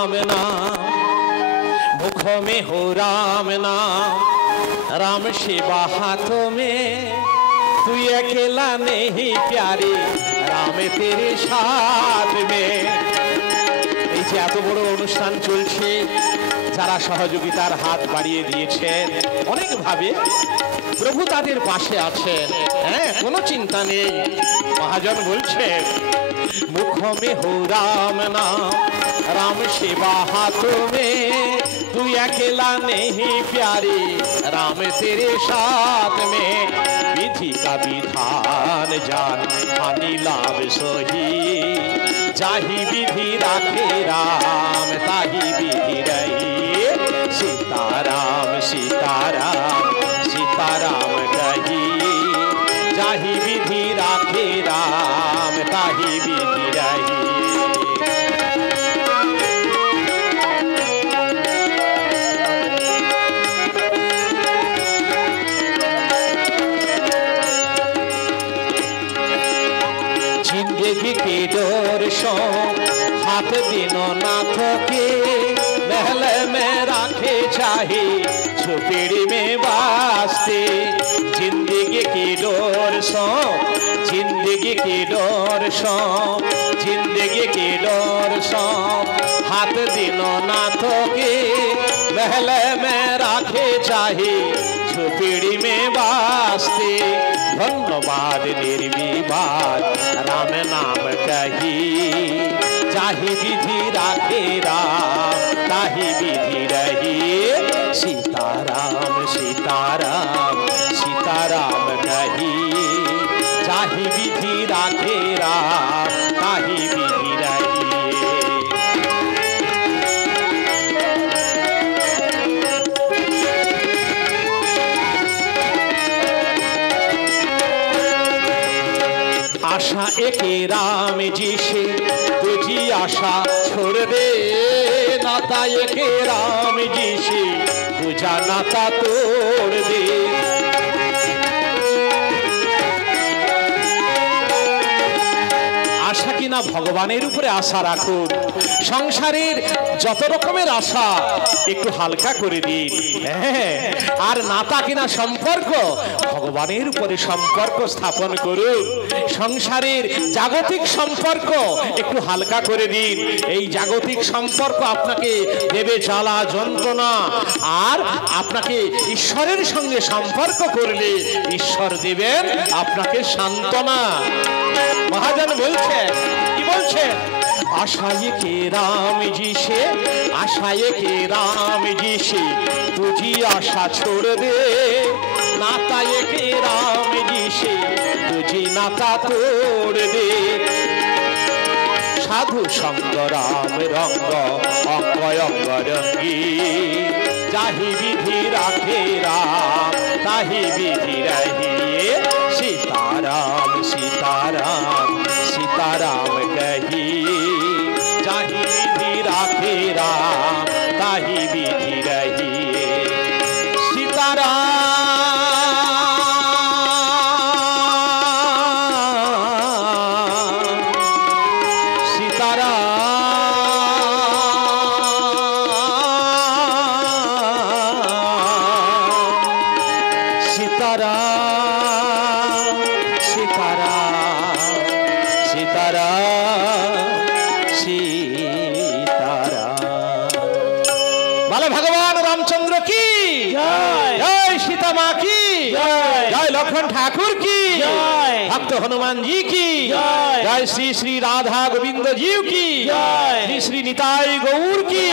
राम नाम, मुख में हो राम नाम, राम सेवा हाथों में, तू अकेला नहीं प्यारे, राम तेरे साथ में। এই যে এত বড় অনুষ্ঠান চলছে, যারা সহযোগিতার হাত বাড়িয়ে দিয়েছেন অনেক ভাবে, প্রভু তাদের পাশে আছেন, হ্যাঁ কোনো চিন্তা নেই। মহাজন বলছেন मुख में हो राम नाम, राम सेवा हाथों में, तू अकेला नहीं प्यारे, राम तेरे साथ में। विधि का विधान जान, हानि लाभ सोही, जाहि विधि राखे राम, ताहि विधि रही। सीताराम सीताराम सीताराम कही, जाहि विधि राखे राम, ताहि विधि रही। जिंदगी के डोर सो हाथ दिनों नाथ के, महल में राखे चाहे झोपड़ी में वास्ते। जिंदगी की डोर सो, जिंदगी की डोर सो, जिंदगी की डोर सो, हाथ दिनों नाथ के, महल में राखे चाहे झोपड़ी में वास्ते। धन्यवाद निर्विवाद राम नाम कही, जाहि विधि राखे राम, ताहि विधि रही। सीताराम सीताराम सीताराम कही, जाहि विधि राखे राम, ताहि विधि रही। आशा एके राम जी से तुझी आशा छोड़ दे, नाता एके राम जी से तुझा नाता तोड़ दे। आशा किना भगवाনের উপরে আশা রাখুন, সংসারের যত রকমের আশা একটু হালকা করে দিন। হ্যাঁ, আর নাতা কিনা সম্পর্ক ভগবানের উপরে সম্পর্ক স্থাপন করুন। সংসারের জাগতিক সম্পর্ক একটু হালকা করে দিন। এই জাগতিক সম্পর্ক আপনাকে দেবে জ্বালা যন্ত্রণা, আর আপনাকে ঈশ্বরের সঙ্গে সম্পর্ক করলে ঈশ্বর দেবেন আপনাকে সান্ত্বনা। মহাজন বলছেন, কি বলছেন? आशाए के राम जी से, आशाए के राम जी से तुझी आशा छोड़ दे, नाताए के राम जी से तुझी नाता तोड़ दे। साधु संग राम रंग अंग अंग रंगी, जाहि विधि राखे राम, ताहि विधि रही। सीताराम सीताराम सीताराम कही, जाहि विधि राखे राम, ताहि विधि रही। सीताराम सीताराम सीताराम सीताराम सीताराम सीताराम। बोलो भगवान रामचंद्र की जय, जय सीता माँ की जय, जय लक्ष्मण ठाकुर की जय, भक्त हनुमान जी की जय, जय श्री श्री राधा गोविंद जी की जय, श्री श्री निताई गौर की।